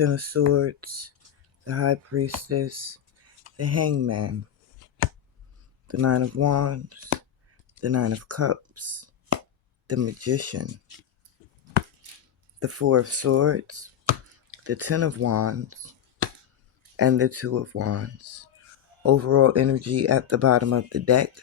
Ten of Swords, the High Priestess, the Hangman, the Nine of Wands, the Nine of Cups, the Magician, the Four of Swords, the Ten of Wands, and the Two of Wands. Overall energy at the bottom of the deck,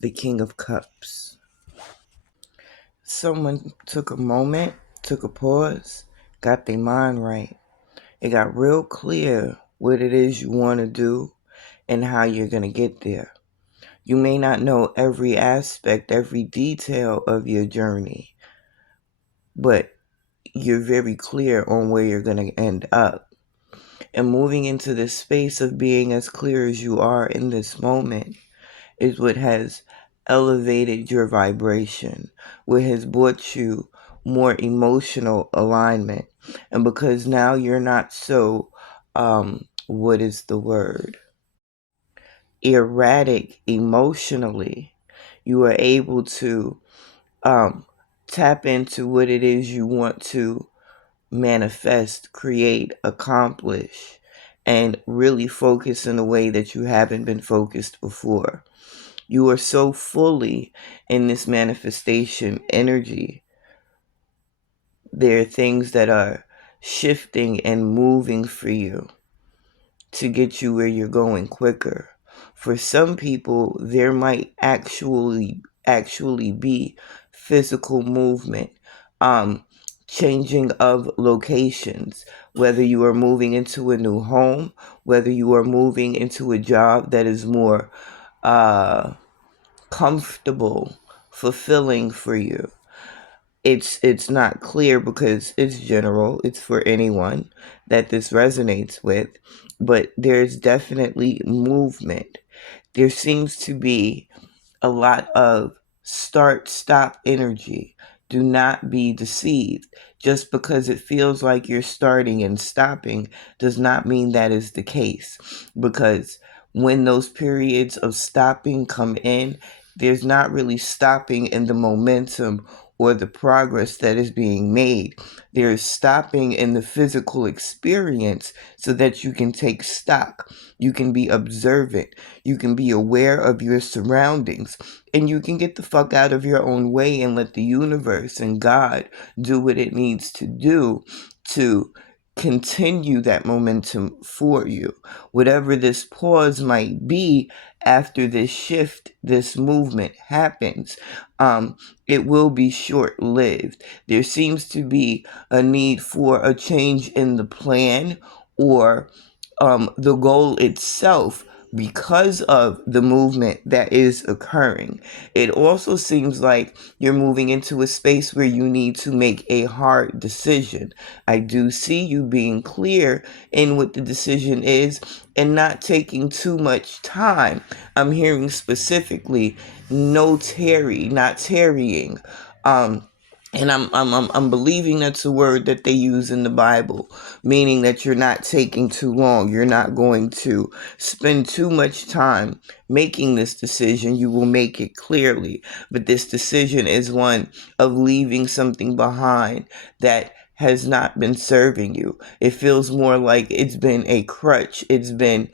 the King of Cups. Someone took a moment, took a pause, got their mind right. It got real clear what it is you want to do and how you're going to get there. You may not know every aspect, every detail of your journey, but you're very clear on where you're going to end up. And moving into this space of being as clear as you are in this moment is what has elevated your vibration, what has brought you more emotional alignment. And because now you're not so, what is the word? Erratic emotionally, you are able to tap into what it is you want to manifest, create, accomplish, and really focus in a way that you haven't been focused before. You are so fully in this manifestation energy. There are things that are shifting and moving for you to get you where you're going quicker. For some people, there might actually be physical movement, changing of locations, whether you are moving into a new home, whether you are moving into a job that is more comfortable, fulfilling for you. It's not clear because it's general. It's for anyone that this resonates with, but there's definitely movement. There seems to be a lot of start-stop energy. Do not be deceived. Just because it feels like you're starting and stopping does not mean that is the case. Because when those periods of stopping come in, there's not really stopping in the momentum or the progress that is being made. There is stopping in the physical experience so that you can take stock. You can be observant. You can be aware of your surroundings. And you can get the fuck out of your own way and let the universe and God do what it needs to do to continue that momentum for you. Whatever this pause might be after this shift, this movement happens, it will be short-lived. There seems to be a need for a change in the plan or the goal itself because of the movement that is occurring. It also seems like you're moving into a space where you need to make a hard decision. I do see you being clear in what the decision is and not taking too much time. I'm hearing specifically not tarrying. And I'm believing that's a word that they use in the Bible, meaning that you're not taking too long. You're not going to spend too much time making this decision. You will make it clearly. But this decision is one of leaving something behind that has not been serving you. It feels more like it's been a crutch. It's been,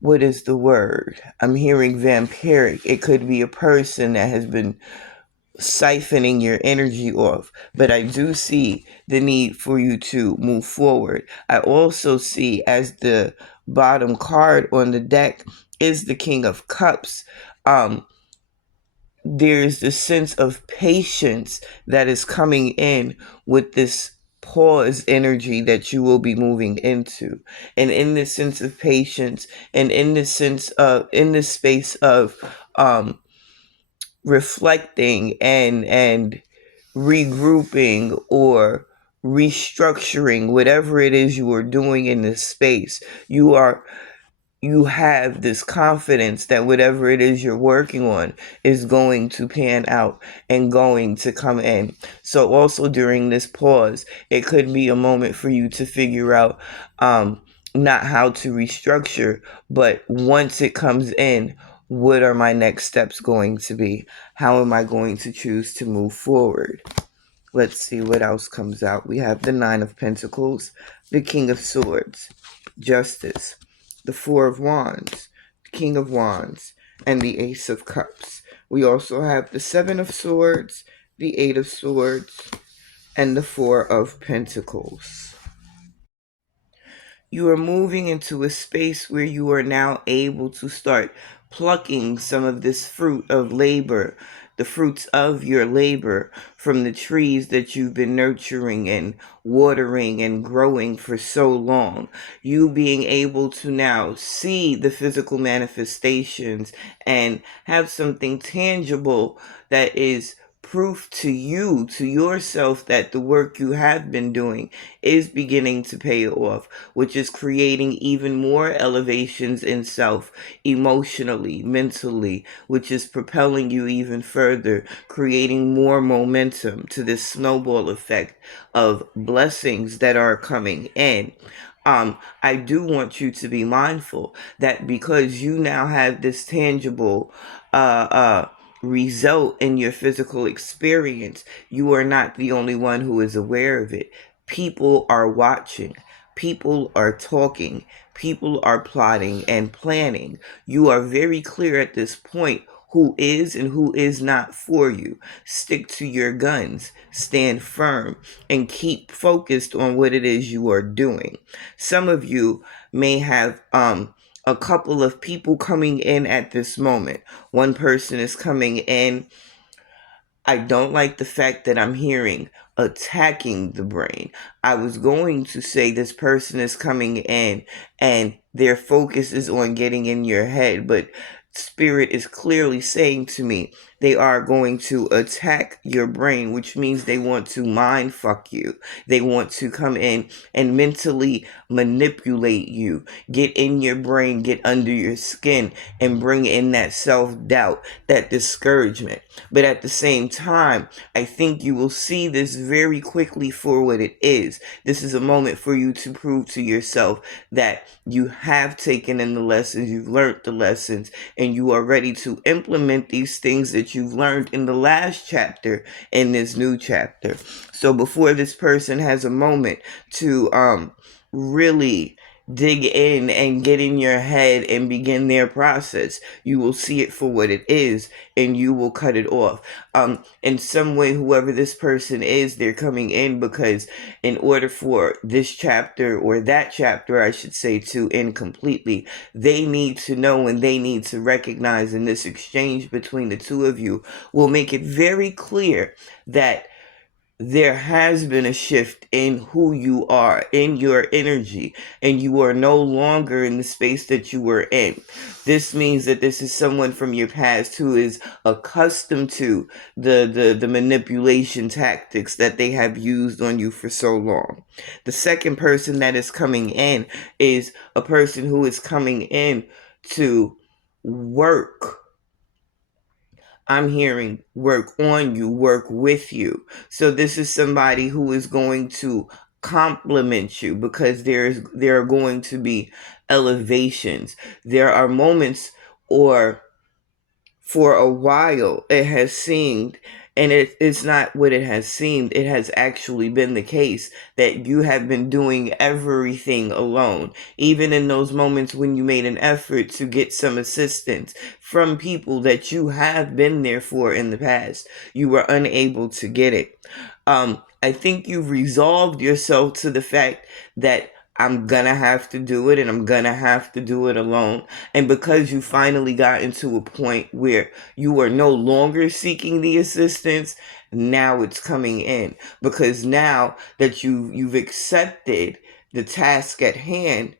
what is the word? I'm hearing vampiric. It could be a person that has been siphoning your energy off, but I do see the need for you to move forward. I also see, as the bottom card on the deck is the King of Cups, there's this sense of patience that is coming in with this pause energy that you will be moving into. And in this sense of patience and in this space of reflecting and regrouping or restructuring whatever it is you are doing in this space, you have this confidence that whatever it is you're working on is going to pan out and going to come in. So also during this pause, it could be a moment for you to figure out not how to restructure, but once it comes in, what are my next steps going to be? How am I going to choose to move forward? Let's see what else comes out. We have the Nine of Pentacles, the King of Swords, Justice, the Four of Wands, the King of Wands, and the Ace of Cups. We also have the Seven of Swords, the Eight of Swords, and the Four of Pentacles. You are moving into a space where you are now able to start plucking some of this fruit of labor, the fruits of your labor from the trees that you've been nurturing and watering and growing for so long. You being able to now see the physical manifestations and have something tangible that is proof to you, to yourself, that the work you have been doing is beginning to pay off, which is creating even more elevations in self, emotionally, mentally, which is propelling you even further, creating more momentum to this snowball effect of blessings that are coming in. I do want you to be mindful that because you now have this tangible result in your physical experience, you are not the only one who is aware of it. People are watching. People are talking. People are plotting and planning. You are very clear at this point who is and who is not for you. Stick to your guns, stand firm, and keep focused on what it is you are doing. Some of you may have a couple of people coming in at this moment. One person is coming in. I don't like the fact that I'm hearing attacking the brain. I was going to say this person is coming in and their focus is on getting in your head, but Spirit is clearly saying to me they are going to attack your brain, which means they want to mind fuck you. They want to come in and mentally manipulate you, get in your brain, get under your skin, and bring in that self doubt, that discouragement. But at the same time, I think you will see this very quickly for what it is. This is a moment for you to prove to yourself that you have taken in the lessons, you've learned the lessons, and you are ready to implement these things that you've learned in the last chapter in this new chapter. So before this person has a moment to really dig in and get in your head and begin their process, you will see it for what it is and you will cut it off. In some way, whoever this person is, they're coming in because in order for this chapter, or that chapter I should say, to end completely, they need to know and they need to recognize, in this exchange between the two of you will make it very clear that there has been a shift in who you are, in your energy, and you are no longer in the space that you were in. This means that this is someone from your past who is accustomed to the manipulation tactics that they have used on you for so long. The second person that is coming in is a person who is coming in to work. I'm hearing work on you, work with you. So this is somebody who is going to compliment you because there are going to be elevations. There are moments, or for a while it has seemed, and it's not what it has seemed, it has actually been the case, that you have been doing everything alone. Even in those moments when you made an effort to get some assistance from people that you have been there for in the past, you were unable to get it. I think you've resolved yourself to the fact that I'm gonna have to do it and I'm gonna have to do it alone. And because you finally got into a point where you are no longer seeking the assistance, now it's coming in. Because now that you've accepted the task at hand,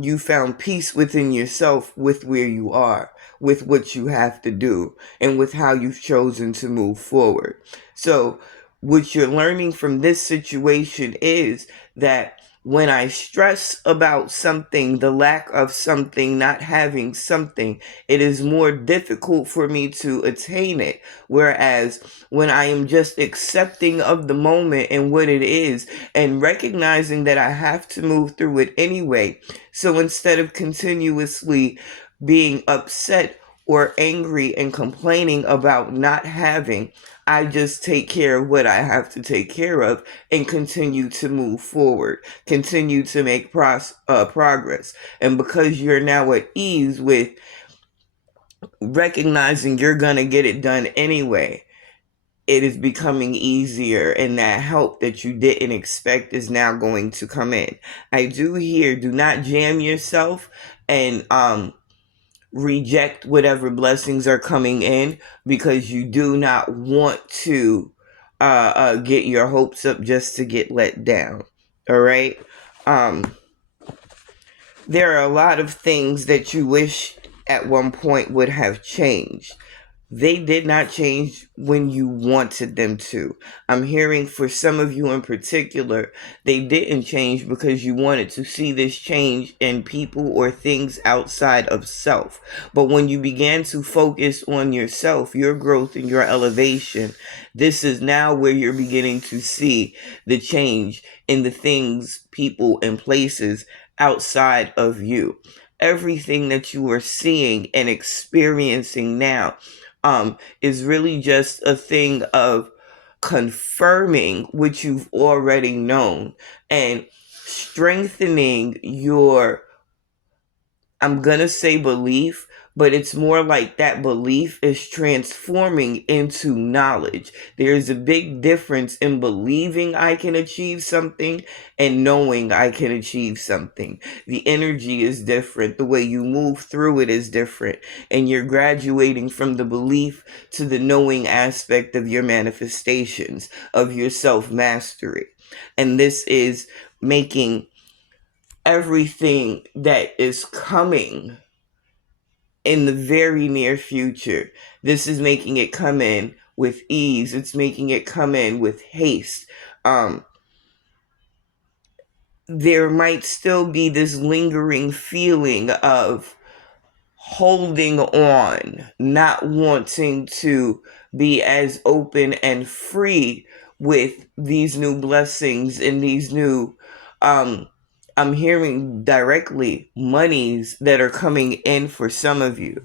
you found peace within yourself with where you are, with what you have to do, and with how you've chosen to move forward. So, what you're learning from this situation is that when I stress about something, the lack of something, not having something, it is more difficult for me to attain it. Whereas when I am just accepting of the moment and what it is, and recognizing that I have to move through it anyway, so instead of continuously being upset or angry and complaining about not having, I just take care of what I have to take care of and continue to move forward, continue to make progress. And because you're now at ease with recognizing you're going to get it done anyway, it is becoming easier, and that help that you didn't expect is now going to come in. I do hear, do not jam yourself and reject whatever blessings are coming in, because you do not want to get your hopes up just to get let down. All right. Um, there are a lot of things that you wish at one point would have changed. They did not change when you wanted them to. I'm hearing for some of you in particular, they didn't change because you wanted to see this change in people or things outside of self. But when you began to focus on yourself, your growth and your elevation, this is now where you're beginning to see the change in the things, people, and places outside of you. Everything that you are seeing and experiencing now is really just a thing of confirming what you've already known and strengthening your, I'm going to say belief, but it's more like that belief is transforming into knowledge. There's a big difference in believing I can achieve something and knowing I can achieve something. The energy is different. The way you move through it is different. And you're graduating from the belief to the knowing aspect of your manifestations, of your self mastery. And this is making everything that is coming in the very near future. This is making it come in with ease. It's making it come in with haste. Um, there might still be this lingering feeling of holding on, not wanting to be as open and free with these new blessings and these new, um, I'm hearing directly monies that are coming in for some of you.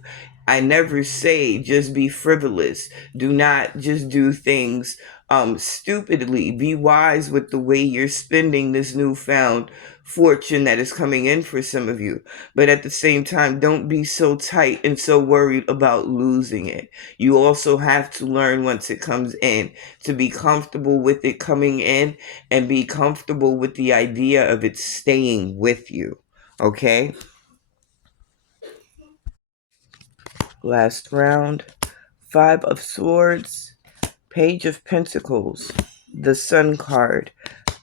I never say just be frivolous. Do not just do things stupidly. Be wise with the way you're spending this newfound fortune that is coming in for some of you. But at the same time, don't be so tight and so worried about losing it. You also have to learn once it comes in to be comfortable with it coming in and be comfortable with the idea of it staying with you. Okay? Last round. Five of Swords, Page of Pentacles, the Sun card,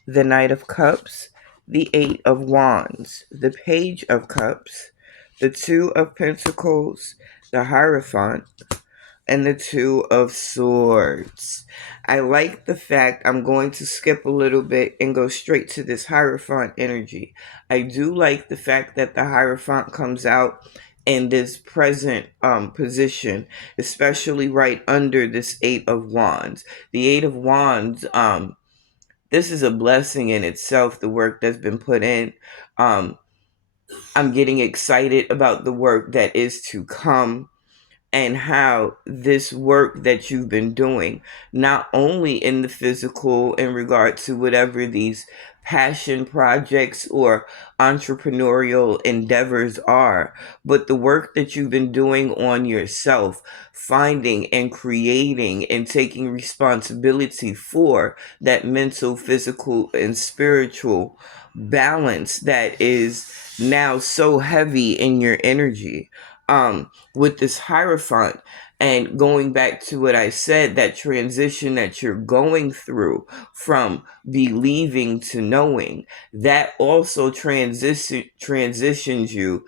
the Knight of Cups, the Eight of Wands, the Page of Cups, the Two of Pentacles, the Hierophant, and the Two of Swords. I like the fact, I'm going to skip a little bit and go straight to this Hierophant energy. I do like the fact that the Hierophant comes out in this present position, especially right under this Eight of Wands. The Eight of Wands, this is a blessing in itself, the work that's been put in. I'm getting excited about the work that is to come, and how this work that you've been doing, not only in the physical in regard to whatever these passion projects or entrepreneurial endeavors are, but the work that you've been doing on yourself, finding and creating and taking responsibility for that mental, physical, and spiritual balance that is now so heavy in your energy. With this Hierophant, and going back to what I said, that transition that you're going through from believing to knowing, that also transitions you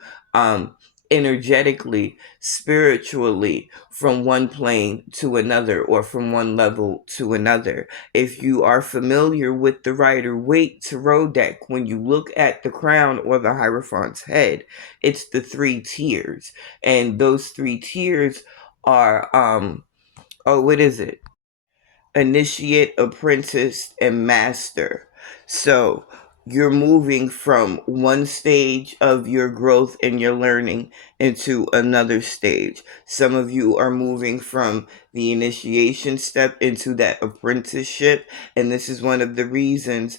energetically, spiritually, from one plane to another, or from one level to another. If you are familiar with the Rider-Waite tarot deck, when you look at the crown or the Hierophant's head, it's the three tiers, and those three tiers are what is it? Initiate, apprentice, and master. So you're moving from one stage of your growth and your learning into another stage. Some of you are moving from the initiation step into that apprenticeship. And this is one of the reasons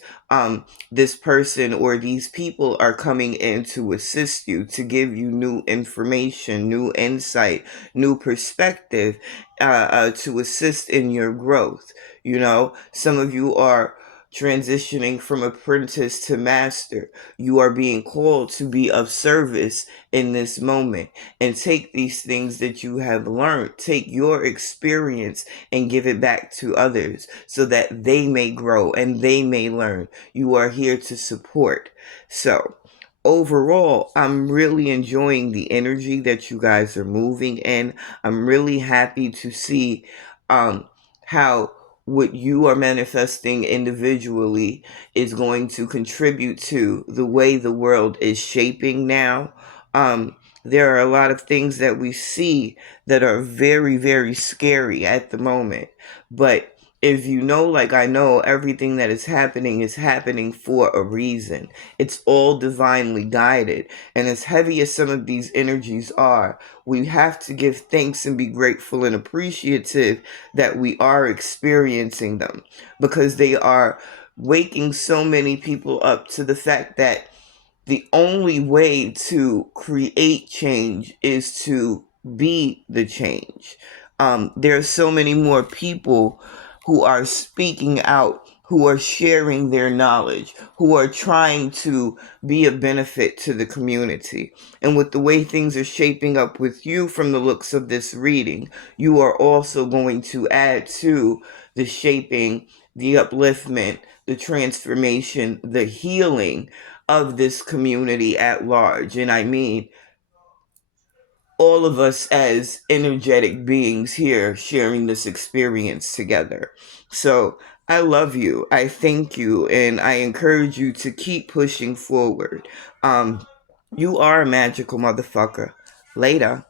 this person or these people are coming in to assist you, to give you new information, new insight, new perspective, to assist in your growth. You know, some of you are transitioning from apprentice to master. You are being called to be of service in this moment and take these things that you have learned, take your experience and give it back to others so that they may grow and they may learn. You are here to support. So, overall, I'm really enjoying the energy that you guys are moving in. I'm really happy to see how what you are manifesting individually is going to contribute to the way the world is shaping now. There are a lot of things that we see that are very, very scary at the moment. But if you know, like I know, everything that is happening for a reason. It's all divinely guided. And as heavy as some of these energies are, we have to give thanks and be grateful and appreciative that we are experiencing them, because they are waking so many people up to the fact that the only way to create change is to be the change. There are so many more people who are speaking out, who are sharing their knowledge, who are trying to be a benefit to the community. And with the way things are shaping up with you from the looks of this reading, you are also going to add to the shaping, the upliftment, the transformation, the healing of this community at large. And I mean, all of us as energetic beings here sharing this experience together. So I love you. I thank you. And I encourage you to keep pushing forward. You are a magical motherfucker. Later.